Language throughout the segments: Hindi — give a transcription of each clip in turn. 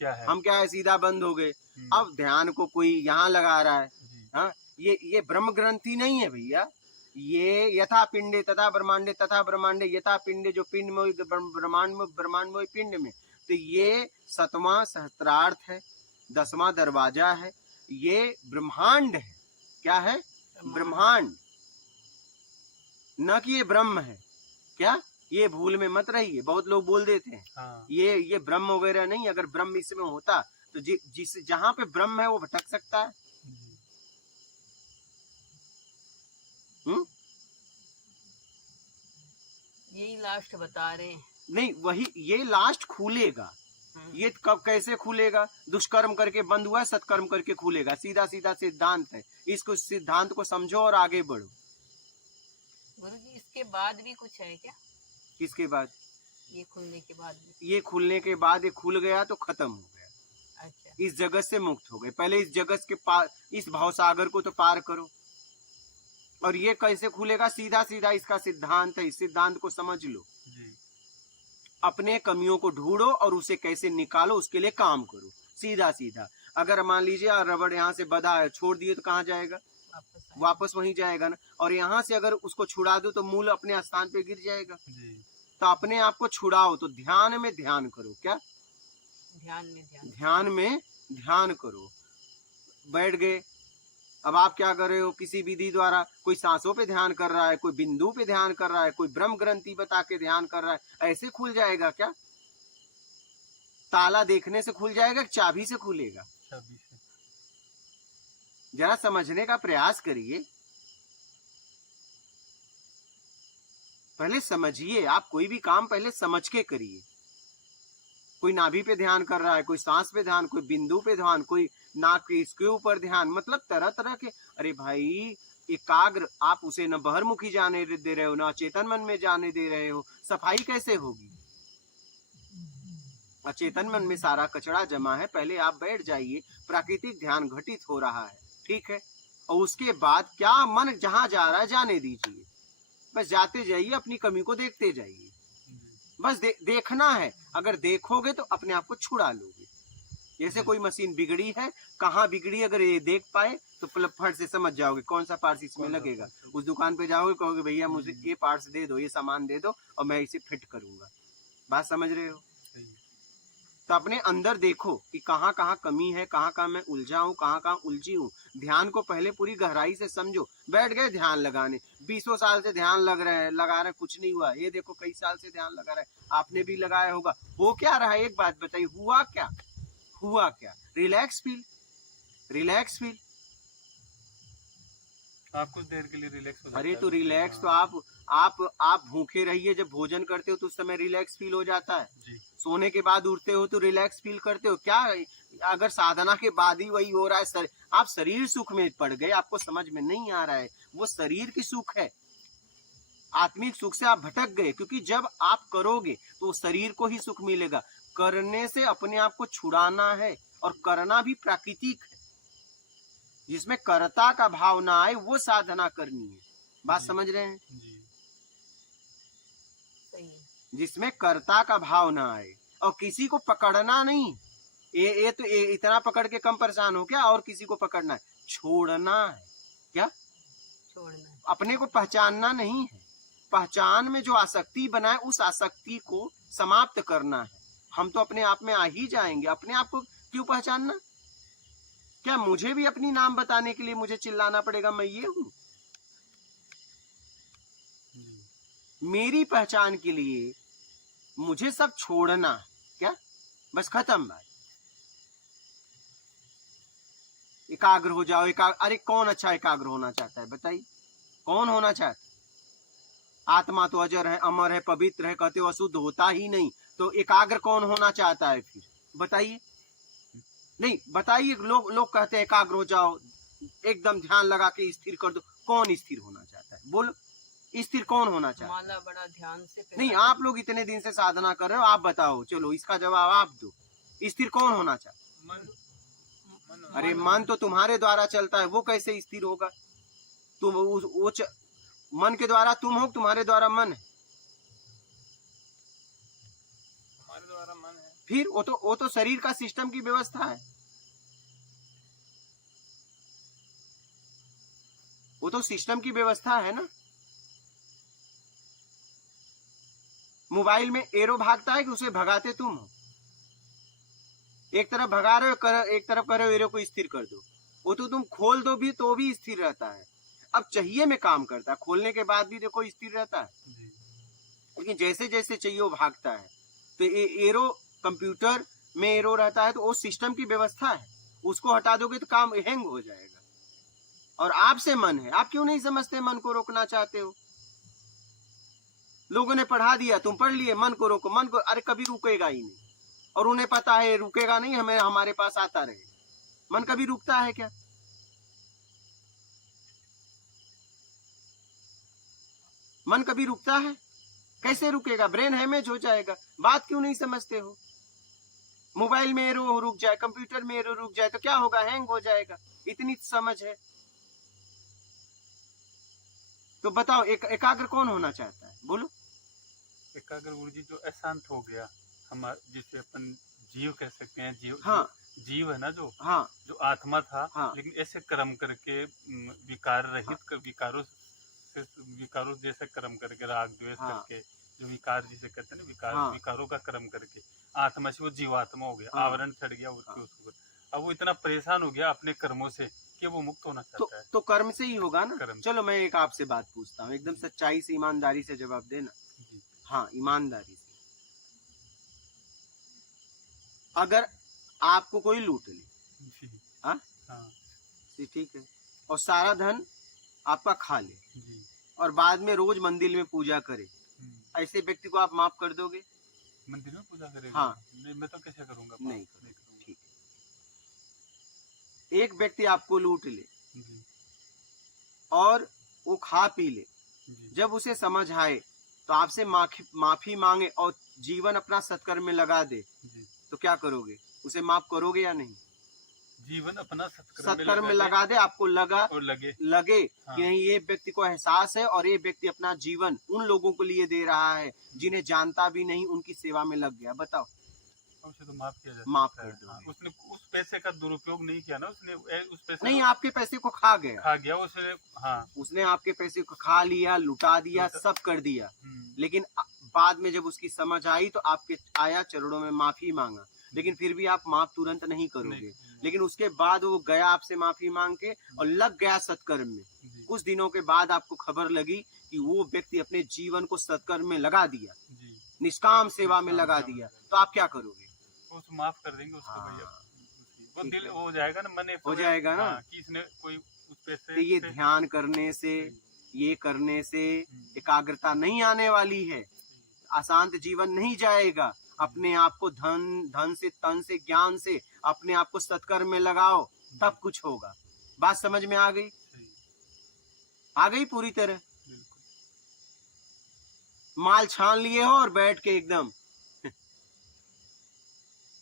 हम क्या है सीधा बंद हो गए। अब ध्यान को कोई यहाँ लगा रहा है, हाँ, ये ब्रह्म ग्रंथि नहीं है भैया, ये यथा पिंडे तथा ब्रह्मांडे तथा ब्रह्मांडे यथा पिंडे, जो पिंड में ब्रह्मांड में, ब्रह्मांड में पिंड में, तो ये 7वां सहस्त्रार्थ है, 10वां दरवाजा है, ये ब्रह्मांड है। क्या है? ब्रह्मांड, न कि ये ब्रह्म है। क्या? ये भूल में मत रहिए, बहुत लोग बोल देते हैं हाँ। ये ब्रह्म वगैरह नहीं। अगर ब्रह्म इसमें होता तो जिस जहां पे ब्रह्म है वो भटक सकता है। यही लास्ट बता रहे हैं। नहीं, वही ये लास्ट खुलेगा। ये कब कैसे खुलेगा? दुष्कर्म करके बंद हुआ है, सत्कर्म करके खुलेगा। सीधा सीधा सिद्धांत है, इसको सिद्धांत को समझो और आगे बढ़ो। गुरुजी इसके बाद भी कुछ है क्या? किसके बाद? ये खुलने के बाद भी? ये खुलने के बाद ये खुल गया तो खत्म हो गया। अच्छा। इस जगत से मुक्त हो गए। पहले इस जगत के पार, इस भावसागर को तो पार करो। और ये कैसे खुलेगा? सीधा सीधा इसका सिद्धांत है, इस सिद्धांत को समझ लो जी। अपने कमियों को ढूंढो और उसे कैसे निकालो, उसके लिए काम करो। सीधा सीधा। अगर मान लीजिए रबड़ यहाँ से बंधा है, छोड़ दिए तो कहाँ जाएगा? वापस वहीं जाएगा ना। और यहाँ से अगर उसको छुड़ा दो तो मूल अपने स्थान पे गिर जाएगा जी। तो अपने आप को छुड़ाओ। तो ध्यान में ध्यान करो। क्या? ध्यान में ध्यान। ध्यान में ध्यान करो। बैठ गए, अब आप क्या कर रहे हो? किसी विधि द्वारा कोई सांसों पे ध्यान कर रहा है, कोई बिंदु पे ध्यान कर रहा है, कोई ब्रह्म ग्रंथि बता के ध्यान कर रहा है। ऐसे खुल जाएगा क्या? ताला देखने से खुल जाएगा, चाबी से खुलेगा? चाबी से। जरा समझने का प्रयास करिए। पहले समझिए। आप कोई भी काम पहले समझ के करिए। कोई नाभि पे ध्यान कर रहा है, कोई सांस पे ध्यान, कोई बिंदु पे ध्यान, कोई नाक के इसके ऊपर ध्यान, मतलब तरह तरह के। अरे भाई, एकाग्र आप उसे न बहिर्मुखी जाने दे रहे हो, न अचेतन मन में जाने दे रहे हो। सफाई कैसे होगी? अचेतन मन में सारा कचरा जमा है। पहले आप बैठ जाइए, प्राकृतिक ध्यान घटित हो रहा है, ठीक है। और उसके बाद क्या, मन जहां जा रहा है जाने दीजिए। बस जाते जाइए, अपनी कमी को देखते जाइए। बस देखना है। अगर देखोगे तो अपने आप को छुड़ा लोगे। जैसे कोई मशीन बिगड़ी है, कहाँ बिगड़ी, अगर ये देख पाए तो फट से समझ जाओगे कौन सा पार्ट इसमें लगेगा। उस दुकान पे जाओगे, कहोगे भैया मुझे ये पार्ट्स दे दो, ये सामान दे दो और मैं इसे फिट करूंगा। बात समझ रहे हो? तो अपने अंदर देखो कि कहाँ कहाँ कमी है, कहाँ कहाँ मैं उलझा हूँ, कहाँ कहाँ उलझी हूँ। ध्यान को पहले पूरी गहराई से समझो। बैठ गए ध्यान लगाने, 20 साल से ध्यान लगा रहे हैं, कुछ नहीं हुआ। ये देखो कई साल से ध्यान लगा रहा है, आपने भी लगाया होगा। हो क्या रहा है? एक बात बताइए, हुआ क्या? हुआ क्या? Relax feel, relax feel. आप कुछ देर के लिए रिलैक्स हो जाते हैं। अरे तो रिलैक्स तो आप भूखे रहिए, जब भोजन करते हो तो उस समय रिलैक्स फील हो जाता है जी। सोने के बाद उठते हो तो रिलैक्स फील करते हो। क्या अगर साधना के बाद ही वही हो रहा है? आप शरीर सुख में पड़ गए, आपको समझ में नहीं आ रहा है। वो शरीर की सुख है, आत्मिक सुख से आप भटक गए। क्योंकि जब आप करोगे तो शरीर को ही सुख मिलेगा। करने से अपने आप को छुड़ाना है, और करना भी प्राकृतिक है। जिसमें कर्ता का भाव ना आए वो साधना करनी है। बात समझ रहे हैं? जी। सही है। जिसमें कर्ता का भाव ना आए, और किसी को पकड़ना नहीं। ये तो इतना पकड़ के कम परेशान हो क्या? और किसी को पकड़ना है? छोड़ना है। क्या? छोड़ना है। अपने को पहचानना नहीं है। पहचान में जो आसक्ति बनाए, उस आसक्ति को समाप्त करना है। हम तो अपने आप में आ ही जाएंगे। अपने आप को क्यों पहचानना? क्या मुझे भी अपनी नाम बताने के लिए मुझे चिल्लाना पड़ेगा मैं ये हूं? मेरी पहचान के लिए मुझे सब छोड़ना है। क्या? बस खत्म भाई। एकाग्र हो जाओ। अरे कौन अच्छा एकाग्र होना चाहता है? बताइए, कौन होना चाहता है? आत्मा तो अजर है, अमर है, पवित्र है, कहते हो अशुद्ध होता ही नहीं। तो एकाग्र कौन होना चाहता है फिर? बताइए। नहीं बताइए। लोग कहते हैं एकाग्र हो जाओ, एकदम ध्यान लगा के स्थिर कर दो। कौन स्थिर होना चाहता है? बोलो, स्थिर कौन होना चाहता है? माला बड़ा ध्यान से नहीं, आप लोग इतने दिन से साधना कर रहे हो, आप बताओ। चलो इसका जवाब आप दो। स्थिर कौन होना चाहता है? मन। अरे मन तो तुम्हारे द्वारा चलता है, वो कैसे स्थिर होगा? तुम मन के द्वारा तुम हो, तुम्हारे द्वारा मन है। हमारे द्वारा मन है। फिर वो तो शरीर का सिस्टम की व्यवस्था है, वो तो सिस्टम की व्यवस्था है ना। मोबाइल में एरो भागता है कि उसे भगाते तुम हो? एक तरफ भगा रहे हो, एक तरफ कर रहे हो एरो को स्थिर कर दो, वो तो तुम खोल दो भी तो भी स्थिर रहता है। अब चाहिए में काम करता है, खोलने के बाद भी देखो स्थिर रहता है, जी लेकिन जैसे जैसे चाहिए वो भागता है। तो ये एरो कंप्यूटर में एरो रहता है तो वो सिस्टम की व्यवस्था है, उसको हटा दोगे तो काम हैंग हो जाएगा। और आपसे मन है, आप क्यों नहीं समझते मन को रोकना चाहते हो? लोगों ने पढ़ा दिया, तुम पढ़ लिए मन को रोको, मन को, अरे कभी रुकेगा ही नहीं, और उन्हें पता है रुकेगा नहीं, हमें हमारे पास आता रहे। मन कभी रुकता है क्या? मन कभी रुकता है? कैसे रुकेगा? ब्रेन हैमेज हो जाएगा। बात क्यों नहीं समझते हो? मोबाइल में एरो रुक जाए, कंप्यूटर में एरो रुक जाए तो क्या होगा? हैंग हो जाएगा। इतनी समझ है तो बताओ, एकाग्र कौन होना चाहता है? बोलो। एकाग्र गुरु जी जो अशांत हो गया, हमारा जिसे अपन जीव कह सकते हैं, जीव हाँ जीव है ना, जो हाँ जो आत्मा था, हाँ लेकिन ऐसे कर्म करके विकार रहित विकारों जैसे कर्म करके, राग द्वेष हाँ करके, जो विकार जिसे कहते हैं ना, हाँ विकारों का कर्म करके आत्मा से वो जीवात्मा हो गया, हाँ आवरण चढ़ गया उसके हाँ। उसके ऊपर। अब वो इतना परेशान हो गया अपने कर्मों से कि वो मुक्त होना चाहता है। तो कर्म से ही होगा ना। कर्म। चलो मैं एक आपसे बात पूछता हूँ, एकदम सच्चाई से ईमानदारी से जवाब देना। जी हाँ, ईमानदारी से। अगर आपको कोई लूट ले, जी हाँ हाँ ठीक है, और सारा धन आपका खा ले, जी और बाद में रोज मंदिर में पूजा करे, ऐसे व्यक्ति को आप माफ कर दोगे? मंदिर में पूजा करेगा? हाँ। नहीं, मैं तो कैसे करूंगा? नहीं करूंगा। ठीक है। एक व्यक्ति आपको लूट ले जी और वो खा पी ले, जी जब उसे समझ आए तो आपसे माफी मांगे और जीवन अपना सत्कर्म में लगा दे, जी तो क्या करोगे? उसे माफ करोगे या नहीं? जीवन अपना सत्कर्म में लगा दे, आपको लगा और लगे। लगे हाँ। कि नहीं, ये व्यक्ति को एहसास है और ये व्यक्ति अपना जीवन उन लोगों को लिए दे रहा है जिन्हें जानता भी नहीं, उनकी सेवा में लग गया, बताओ। उसे तो माफ किया जाता माफ है। कर दो। हाँ, उसने उस पैसे का दुरुपयोग नहीं किया ना, उसने उस पैसे नहीं, को आपके पैसे को खा गया, खा गया उसने। हाँ। उसने आपके पैसे को खा लिया, लुटा दिया, सब कर दिया, लेकिन बाद में जब उसकी समझ आई तो आपके आया चरणों में माफी मांगा, लेकिन फिर भी आप माफ तुरंत नहीं करोगे। लेकिन उसके बाद वो गया आपसे माफी मांग के और लग गया सत्कर्म में। जी कुछ दिनों के बाद आपको खबर लगी कि वो व्यक्ति अपने जीवन को सत्कर्म में लगा दिया, जी निष्काम सेवा में लगा दिया, तो आप क्या करोगे? उसको माफ कर देंगे उसको हाँ, भैया। वो ठीक दिल है। हो जाएगा ना, मन हो जाएगा ना। हाँ, कि इसने कोई उस पैसे तो ये से- ध्यान करने से, ये करने से एकाग्रता नहीं आने वाली है, अशांत जीवन नहीं जाएगा। अपने आप को धन से, तन से, ज्ञान से अपने आप को सत्कर्म में लगाओ, तब कुछ होगा। बात समझ में आ गई? सही, आ गई पूरी तरह? बिल्कुल। माल छान लिए हो और बैठ के एकदम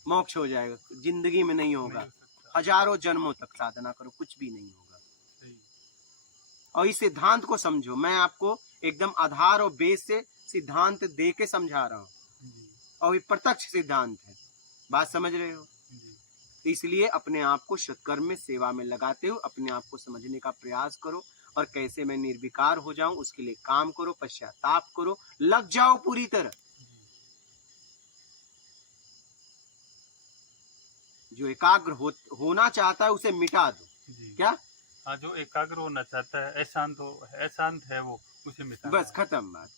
मोक्ष हो जाएगा, जिंदगी में नहीं होगा। नहीं हो सकता। हजारों जन्मों तक साधना करो, कुछ भी नहीं होगा। सही। और इस सिद्धांत को समझो, मैं आपको एकदम आधार और बेस से सिद्धांत दे के समझा रहा हूँ, जी और ये प्रत्यक्ष सिद्धांत है। बात समझ रहे हो? जी इसलिए अपने आप को सत्कर्म में, सेवा में लगाते हो, अपने आप को समझने का प्रयास करो, और कैसे मैं निर्विकार हो जाऊं उसके लिए काम करो, पश्चाताप करो, लग जाओ पूरी तरह। जो एकाग्र होना चाहता है उसे मिटा दो। जी। क्या? हाँ, जो एकाग्र होना चाहता है, अशांत है वो, उसे मिटा। बस खत्म बात।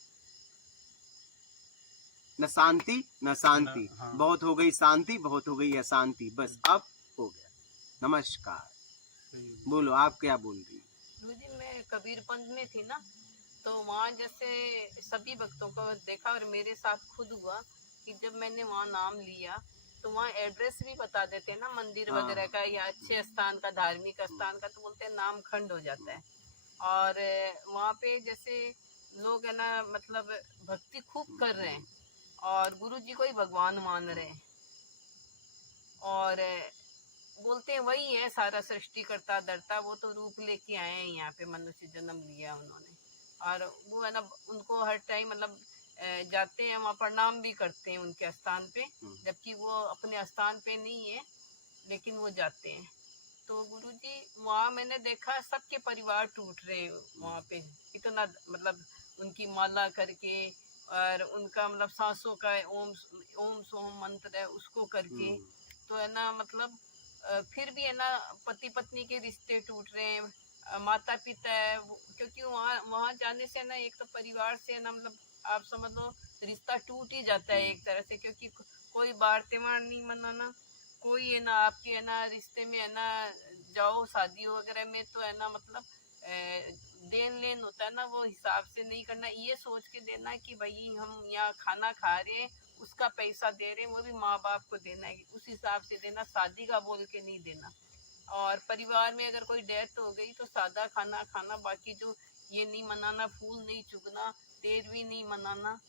न शांति न शांति, हाँ। बहुत हो गई शांति, बहुत हो गई अशांति, बस अब हो गया। नमस्कार। सही। बोलो, आप क्या बोल रही? गुरुजी, मैं कबीरपंथ में थी ना, तो वहाँ जैसे सभी भक्तों को देखा और मेरे साथ खुद हुआ कि जब मैंने वहाँ नाम लिया तो वहाँ एड्रेस भी बता देते हैं ना, मंदिर हाँ। वगैरह का या अच्छे स्थान का, धार्मिक स्थान का, तो बोलते हैं नाम खंड हो जाता है। और वहाँ पे जैसे लोग है ना, मतलब भक्ति खूब कर रहे हैं और गुरु जी को ही भगवान मान रहे हैं, और बोलते हैं वही है सारा सृष्टि करता धरता, वो तो रूप लेके आए हैं यहाँ पे, मनुष्य जन्म लिया उन्होंने, और वो है ना, उनको हर टाइम मतलब जाते हैं, वहाँ प्रणाम भी करते हैं उनके स्थान पे, जबकि वो अपने स्थान पे नहीं है, लेकिन वो जाते हैं। तो गुरुजी वहाँ मैंने देखा सबके परिवार टूट रहे वहाँ पे, इतना मतलब उनकी माला करके और उनका मतलब सांसों का ओम ओम सोम मंत्र है उसको करके, तो है ना मतलब फिर भी है ना पति पत्नी के रिश्ते टूट रहे हैं, माता पिता है क्योंकि वहाँ जाने से ना एक तो परिवार से ना मतलब आप समझ लो रिश्ता टूट ही जाता है एक तरह से, क्योंकि कोई बार त्योहार नहीं मनाना, कोई है ना आपके है ना रिश्ते में है ना जाओ शादी वगैरह में तो है ना मतलब देन लेन होता है ना, वो हिसाब से नहीं करना, ये सोच के देना कि भाई हम यहाँ खाना खा रहे हैं उसका पैसा दे रहे हैं, वो भी माँ बाप को देना है उस हिसाब से देना, शादी का बोल के नहीं देना। और परिवार में अगर कोई डेथ हो गई तो सादा खाना खाना, बाकी जो ये नहीं मनाना, फूल नहीं चुगना, तेरहवीं नहीं मनाना,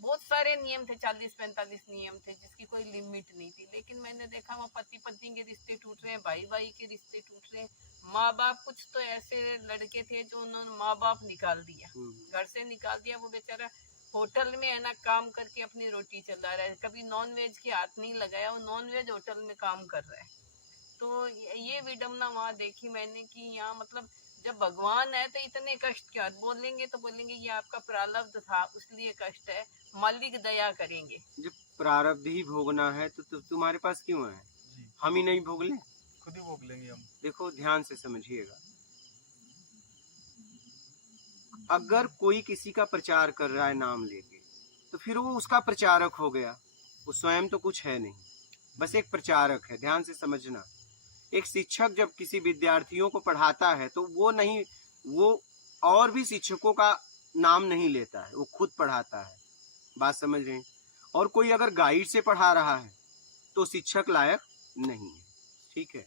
बहुत सारे नियम थे, 40-45 नियम थे जिसकी कोई लिमिट नहीं थी। लेकिन मैंने देखा वहाँ पति पत्नी के रिश्ते टूट रहे हैं, भाई भाई के रिश्ते टूट रहे हैं, माँ बाप, कुछ तो ऐसे लड़के थे जो उन्होंने माँ बाप निकाल दिया, घर से निकाल दिया, वो बेचारा होटल में है ना काम करके अपनी रोटी चला रहा है, कभी नॉन वेज के हाथ नहीं लगाया, वो नॉन वेज होटल में काम कर रहा है। तो ये विडम्बना वहाँ देखी मैंने कि यहाँ मतलब जब भगवान है तो इतने कष्ट क्या, बोलेंगे तो बोलेंगे ये आपका प्रारब्ध था इसलिए कष्ट है, मालिक दया करेंगे। जब प्रारब्ध ही भोगना है तो तुम्हारे पास क्यों है? हम ही नहीं भोग लें? खुद ही भोग लेंगे हम। देखो ध्यान से समझिएगा, अगर कोई किसी का प्रचार कर रहा है नाम लेके तो फिर वो उसका प्रचारक हो गया, वो स्वयं तो कुछ है नहीं, बस एक प्रचारक है। ध्यान से समझना, एक शिक्षक जब किसी विद्यार्थियों को पढ़ाता है तो वो और भी शिक्षकों का नाम नहीं लेता है, वो खुद पढ़ाता है। बात समझ रहे हैं? और कोई अगर गाइड से पढ़ा रहा है तो शिक्षक लायक नहीं है, ठीक है।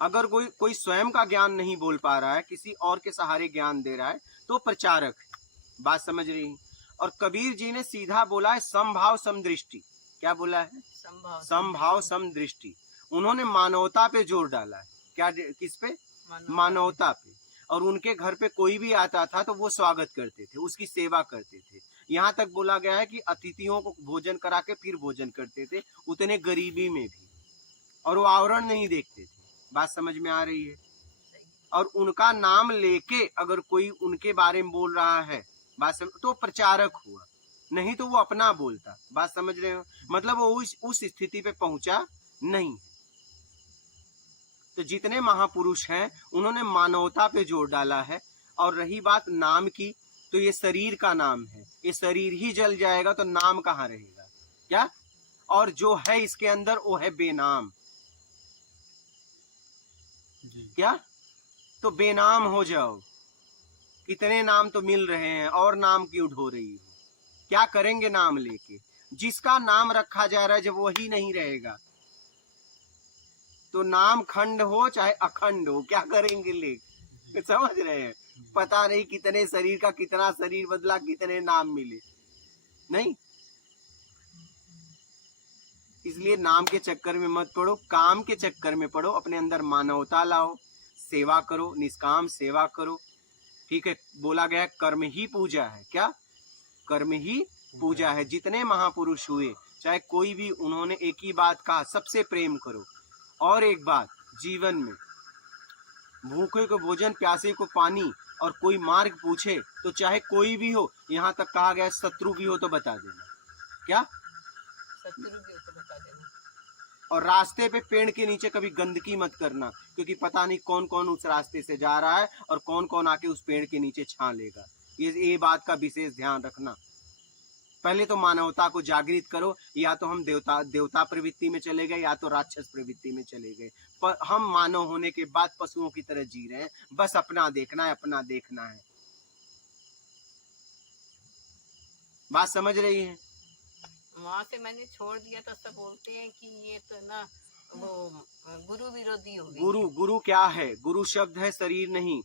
अगर कोई स्वयं का ज्ञान नहीं बोल पा रहा है, किसी और के सहारे ज्ञान दे रहा है तो प्रचारक है। बात समझ रही हैं? और कबीर जी ने सीधा बोला है समभाव समदृष्टि। क्या बोला है? समभाव समदृष्टि। उन्होंने मानवता पे जोर डाला है। क्या, किस पे? मानवता पे। और उनके घर पे कोई भी आता था तो वो स्वागत करते थे, उसकी सेवा करते थे। यहाँ तक बोला गया है कि अतिथियों को भोजन करा के फिर भोजन करते थे, उतने गरीबी में भी, और वो आवरण नहीं देखते थे। बात समझ में आ रही है? और उनका नाम लेके अगर कोई उनके बारे में बोल रहा है, बात समझ, तो प्रचारक हुआ, नहीं तो वो अपना बोलता। बात समझ रहे हो? मतलब वो उस स्थिति पे पहुंचा नहीं। तो जितने महापुरुष हैं उन्होंने मानवता पे जोर डाला है। और रही बात नाम की, तो ये शरीर का नाम है, ये शरीर ही जल जाएगा तो नाम कहाँ रहेगा? क्या? और जो है इसके अंदर वो है बेनाम। क्या? तो बेनाम हो जाओ। कितने नाम तो मिल रहे हैं, और नाम क्यों ढो रही हो? क्या करेंगे नाम लेके? जिसका नाम रखा जा रहा है जब वही नहीं रहेगा तो नाम खंड हो चाहे अखंड हो, क्या करेंगे लेके? समझ रहे हैं? पता नहीं कितने शरीर का कितना शरीर बदला, कितने नाम मिले नहीं। इसलिए नाम के चक्कर में मत पड़ो, काम के चक्कर में पड़ो। अपने अंदर मानवता लाओ, सेवा करो, निष्काम सेवा करो, ठीक है। बोला गया कर्म ही पूजा है। क्या? कर्म ही पूजा है। जितने महापुरुष हुए, चाहे कोई भी, उन्होंने एक ही बात कहा, सबसे प्रेम करो। और एक बात, जीवन में भूखे को भोजन, प्यासे को पानी, और कोई मार्ग पूछे तो चाहे कोई भी हो, यहाँ तक कहा गया शत्रु भी हो तो बता देना। क्या? शत्रु भी हो तो बता देना। और रास्ते पे पेड़ के नीचे कभी गंदगी मत करना, क्योंकि पता नहीं कौन कौन उस रास्ते से जा रहा है और कौन कौन आके उस पेड़ के नीचे छा लेगा। ये बात का विशेष ध्यान रखना। पहले तो मानवता को जागृत करो। या तो हम देवता प्रवृत्ति में चले गए, या तो राक्षस प्रवृत्ति में चले गए। पर हम मानव होने के बाद पशुओं की तरह जी रहे हैं, बस अपना देखना है, अपना देखना है। बात समझ रही है? वहाँ से मैंने छोड़ दिया तो सब बोलते हैं कि ये तो ना वो गुरु विरोधी हो गई। गुरु क्या है? गुरु शब्द है, शरीर नहीं।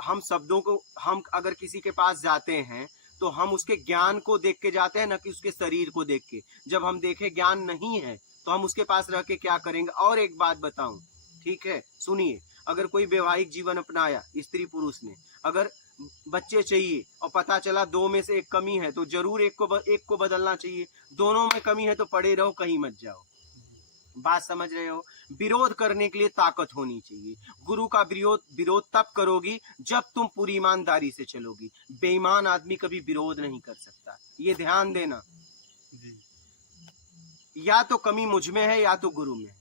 हम शब्दों को, हम अगर किसी के पास जाते हैं तो हम उसके ज्ञान को देख के जाते हैं, न कि उसके शरीर को देख के। जब हम देखे ज्ञान नहीं है तो हम उसके पास रह के क्या करेंगे? और एक बात बताऊं, ठीक है, सुनिए। अगर कोई वैवाहिक जीवन अपनाया, स्त्री पुरुष ने, अगर बच्चे चाहिए और पता चला 2 में से एक कमी है तो जरूर एक को बदलना चाहिए। दोनों में कमी है तो पड़े रहो, कहीं मत जाओ। बात समझ रहे हो? विरोध करने के लिए ताकत होनी चाहिए। गुरु का विरोध तब करोगी जब तुम पूरी ईमानदारी से चलोगी। बेईमान आदमी कभी विरोध नहीं कर सकता, ये ध्यान देना। जी या तो कमी मुझ में है या तो गुरु में है।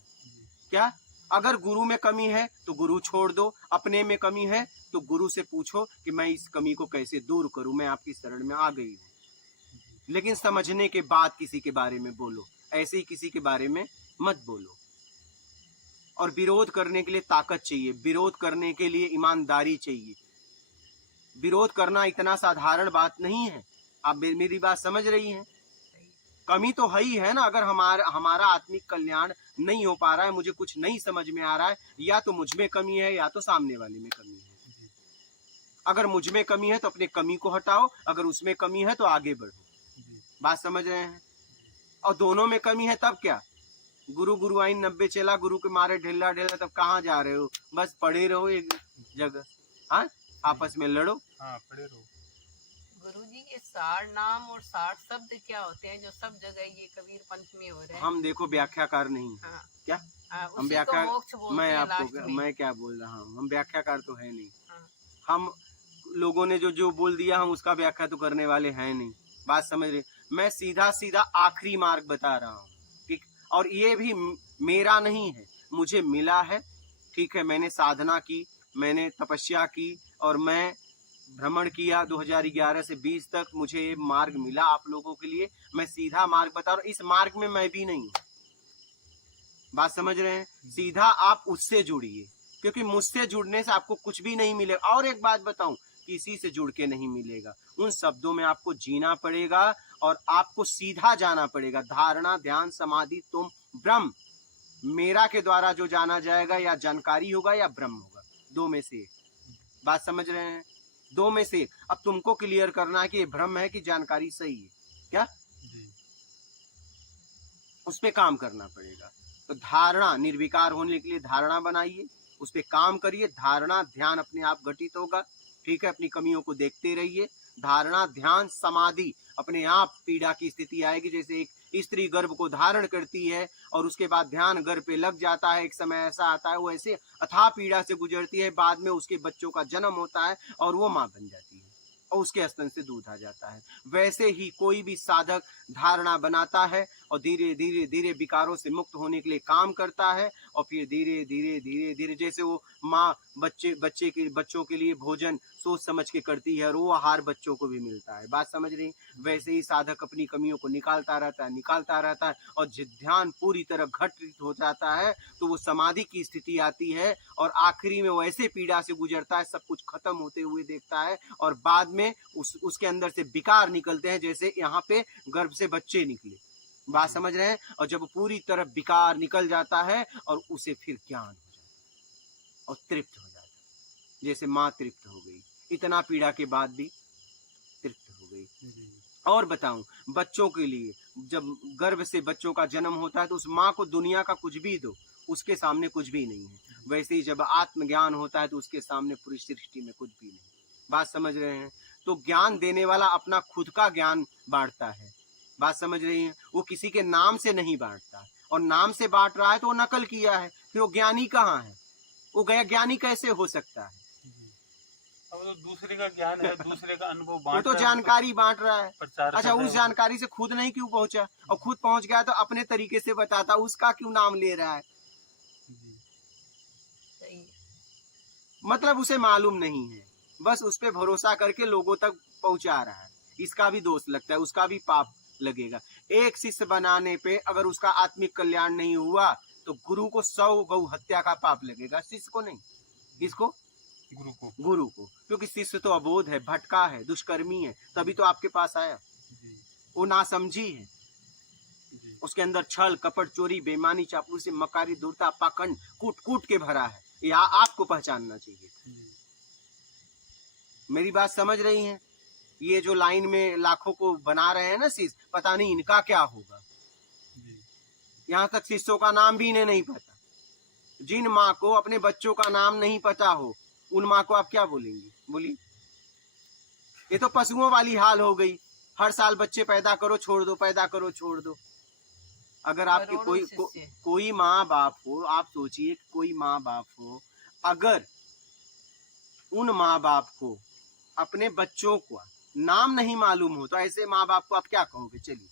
क्या? अगर गुरु में कमी है तो गुरु छोड़ दो, अपने में कमी है तो गुरु से पूछो कि मैं इस कमी को कैसे दूर करूं, मैं आपकी शरण में आ गई हूं। लेकिन समझने के बाद किसी के बारे में बोलो, ऐसे ही किसी के बारे में मत बोलो। और विरोध करने के लिए ताकत चाहिए, विरोध करने के लिए ईमानदारी चाहिए। विरोध करना इतना साधारण बात नहीं है। आप मेरी बात समझ रही हैं? कमी तो है ही है ना। अगर हमारा आत्मिक कल्याण नहीं हो पा रहा है, मुझे कुछ नहीं समझ में आ रहा है, या तो मुझ में कमी है या तो सामने वाले में कमी है। अगर मुझ में कमी है तो अपने कमी को हटाओ, अगर उसमें कमी है तो आगे बढ़ो। बात समझ रहे हैं? और दोनों में कमी है तब क्या? गुरु आइन 90 चला, गुरु के मारे ढेला ढेला, तब कहाँ जा रहे हो? बस पड़े रहो एक जगह, हाँ, आपस में लड़ो। हाँ, पड़े रहो। गुरुजी ये 60 नाम और 60 शब्द क्या होते हैं जो सब जगह ये कबीर पंथ में हो रहे हैं? हम देखो व्याख्याकार नहीं। हाँ, क्या? हम उसी व्याख्या, को मोक्ष बोलते मैं हैं आपको लास्ट में। मैं क्या बोल रहा हूँ, हम व्याख्याकार तो है नहीं। हाँ। हम लोगों ने जो बोल दिया हम उसका व्याख्या तो करने वाले हैं नहीं। बात समझ रहे? मैं सीधा सीधा आखिरी मार्ग बता रहा हूँ, ठीक? और ये भी मेरा नहीं है, मुझे मिला है, ठीक है। मैंने साधना की, मैंने तपस्या की और मैं भ्रमण किया 2011 से 20 तक, मुझे ये मार्ग मिला आप लोगों के लिए। मैं सीधा मार्ग बता रहा हूँ, इस मार्ग में मैं भी नहीं हूँ। बात समझ रहे हैं? सीधा आप उससे जुड़िए, क्योंकि मुझसे जुड़ने से आपको कुछ भी नहीं मिलेगा। और एक बात बताऊं, किसी से जुड़ के नहीं मिलेगा। उन शब्दों में आपको जीना पड़ेगा और आपको सीधा जाना पड़ेगा। धारणा, ध्यान, समाधि, तुम, ब्रह्म। मेरा के द्वारा जो जाना जाएगा या जानकारी होगा या ब्रह्म होगा, 2 में से एक। बात समझ रहे हैं? 2 में से एक। अब तुमको क्लियर करना है कि ये भ्रम है कि जानकारी सही है। क्या? उस पे काम करना पड़ेगा। तो धारणा, निर्विकार होने के लिए धारणा बनाइए, उस पे काम करिए। धारणा, ध्यान अपने आप घटित होगा, ठीक है। अपनी कमियों को देखते रहिए। धारणा, ध्यान, समाधि, अपने आप पीड़ा की स्थिति आएगी। जैसे एक स्त्री गर्भ को धारण करती है और उसके बाद ध्यान गर्भ पे लग जाता है, एक समय ऐसा आता है वो ऐसे अथाह पीड़ा से गुजरती है, बाद में उसके बच्चों का जन्म होता है और वो माँ बन जाती है और उसके स्तन से दूध आ जाता है। वैसे ही कोई भी साधक धारणा बनाता है और धीरे धीरे धीरे विकारों से मुक्त होने के लिए काम करता है और फिर धीरे धीरे धीरे धीरे, जैसे वो माँ बच्चों के लिए भोजन सोच समझ के करती है और वो आहार बच्चों को भी मिलता है। बात समझ रही? वैसे ही साधक अपनी कमियों को निकालता रहता है और ध्यान पूरी तरह घटित हो जाता है तो वो समाधि की स्थिति आती है और आखिरी में वो ऐसे पीड़ा से गुजरता है, सब कुछ खत्म होते हुए देखता है और बाद में उसके अंदर से विकार निकलते हैं, जैसे यहाँ पे गर्भ से बच्चे निकले। बात समझ रहे हैं? और जब पूरी तरह विकार निकल जाता है और उसे फिर ज्ञान हो जाता है और तृप्त हो जाता है, जैसे माँ तृप्त हो गई, इतना पीड़ा के बाद भी तृप्त हो गई। और बताऊं, बच्चों के लिए जब गर्भ से बच्चों का जन्म होता है तो उस माँ को दुनिया का कुछ भी दो, उसके सामने कुछ भी नहीं है। वैसे ही जब आत्मज्ञान होता है तो उसके सामने पूरी सृष्टि में कुछ भी नहीं। बात समझ रहे हैं? तो ज्ञान देने वाला अपना खुद का ज्ञान बांटता है। बात समझ रही हैं? वो किसी के नाम से नहीं बांटता, और नाम से बांट रहा है तो वो नकल किया है, फिर वो ज्ञानी कहाँ है? वो गया ज्ञानी कैसे हो सकता है? अब तो दूसरे का ज्ञान है, दूसरे का अनुभव वो तो जानकारी बांट रहा है। अच्छा, उस है। जानकारी से खुद नहीं क्यों पहुंचा? और खुद पहुंच गया तो अपने तरीके से बताता, उसका क्यों नाम ले रहा है? मतलब उसे मालूम नहीं है, बस उस पे भरोसा करके लोगों तक पहुंचा रहा है। इसका भी दोष लगता है, उसका भी पाप लगेगा। एक शिष्य बनाने पे अगर उसका आत्मिक कल्याण नहीं हुआ तो गुरु को 100 गौ हत्या का पाप लगेगा, शिष्य को नहीं। किसको? गुरु को, क्योंकि शिष्य तो अबोध है, भटका है, दुष्कर्मी है, तभी तो आपके पास आया। वो नासमझी है, उसके अंदर छल, कपट, चोरी, बेईमानी, चापलूसी, मकारी, दूरता, पाखंड कूट कूट के भरा है। यह आपको पहचानना चाहिए। मेरी बात समझ रही हैं? ये जो लाइन में लाखों को बना रहे हैं ना शिष्य, पता नहीं इनका क्या होगा। यहाँ तक शिष्यों का नाम भी इन्हें नहीं पता। जिन माँ को अपने बच्चों का नाम नहीं पता हो, उन माँ को आप क्या बोलेंगे? बोलिए। ये तो पशुओं वाली हाल हो गई, हर साल बच्चे पैदा करो छोड़ दो, पैदा करो छोड़ दो। अगर आपके करोड़ों शिष्य। कोई माँ बाप हो, आप सोचिए कोई माँ बाप हो, अगर उन माँ बाप को अपने बच्चों को नाम नहीं मालूम हो तो ऐसे माँ बाप को आप क्या कहोगे? चलिए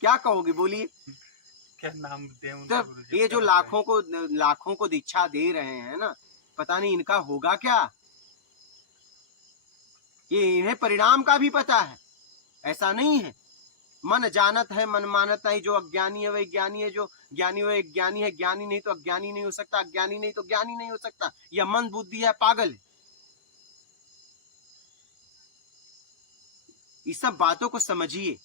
क्या कहोगे, बोलिए। क्या नाम दें उनका तो गुरुजी? ये जो क्या बताएं? लाखों को दीक्षा दे रहे हैं ना, पता नहीं इनका होगा क्या। ये इन्हें परिणाम का भी पता है, ऐसा नहीं है। मन जानत है मन मानत नहीं, जो अज्ञानी है वही ज्ञानी है, जो ज्ञानी है वही ज्ञानी है, ज्ञानी नहीं तो अज्ञानी नहीं हो सकता, अज्ञानी नहीं तो ज्ञानी नहीं हो सकता। यह मन बुद्धि है, पागल है। इस सब बातों को समझिए।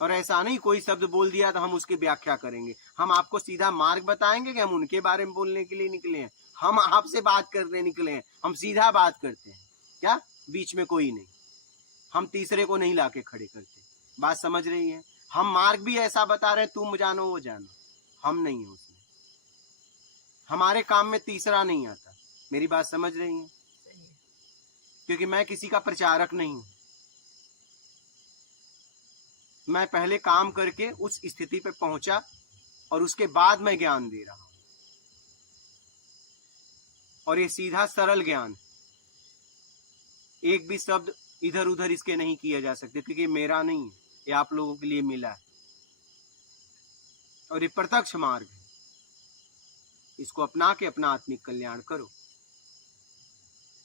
और ऐसा नहीं कोई शब्द बोल दिया तो हम उसकी व्याख्या करेंगे। हम आपको सीधा मार्ग बताएंगे कि हम उनके बारे में बोलने के लिए निकले हैं, हम आपसे बात करने निकले हैं। हम सीधा बात करते हैं, क्या बीच में कोई नहीं, हम तीसरे को नहीं लाके खड़े करते। बात समझ रही है? हम मार्ग भी ऐसा बता रहे हैं, तुम जानो वो जानो, हम नहीं है उसमें। हमारे काम में तीसरा नहीं आता। मेरी बात समझ रही है? सही है। क्योंकि मैं किसी का प्रचारक नहीं हूं। मैं पहले काम करके उस स्थिति पे पहुंचा और उसके बाद मैं ज्ञान दे रहा हूं। और ये सीधा सरल ज्ञान, एक भी शब्द इधर उधर इसके नहीं किया जा सकते, क्योंकि मेरा नहीं है, ये आप लोगों के लिए मिला है। और ये प्रत्यक्ष मार्ग है, इसको अपना के अपना आत्मिक कल्याण करो।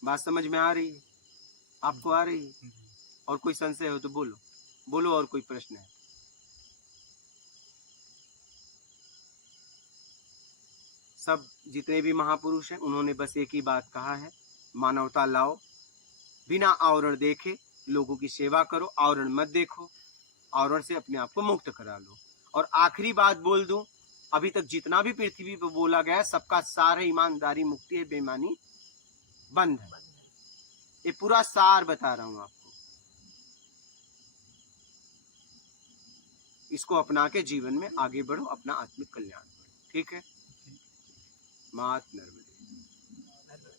बात समझ में आ रही है? आपको आ रही है? और कोई संशय हो तो बोलो, बोलो। और कोई प्रश्न है? सब जितने भी महापुरुष हैं उन्होंने बस एक ही बात कहा है, मानवता लाओ, बिना आवरण देखे लोगों की सेवा करो, आवरण मत देखो, आवरण से अपने आप को मुक्त करा लो। और आखिरी बात बोल दूं, अभी तक जितना भी पृथ्वी पर बोला गया है सबका सार है ईमानदारी, मुक्ति है, बेईमानी बंद है। ये पूरा सार बता रहा हूं आपको। इसको अपना के जीवन में आगे बढ़ो, अपना आत्मिक कल्याण करो। ठीक है? मात नर्मदे।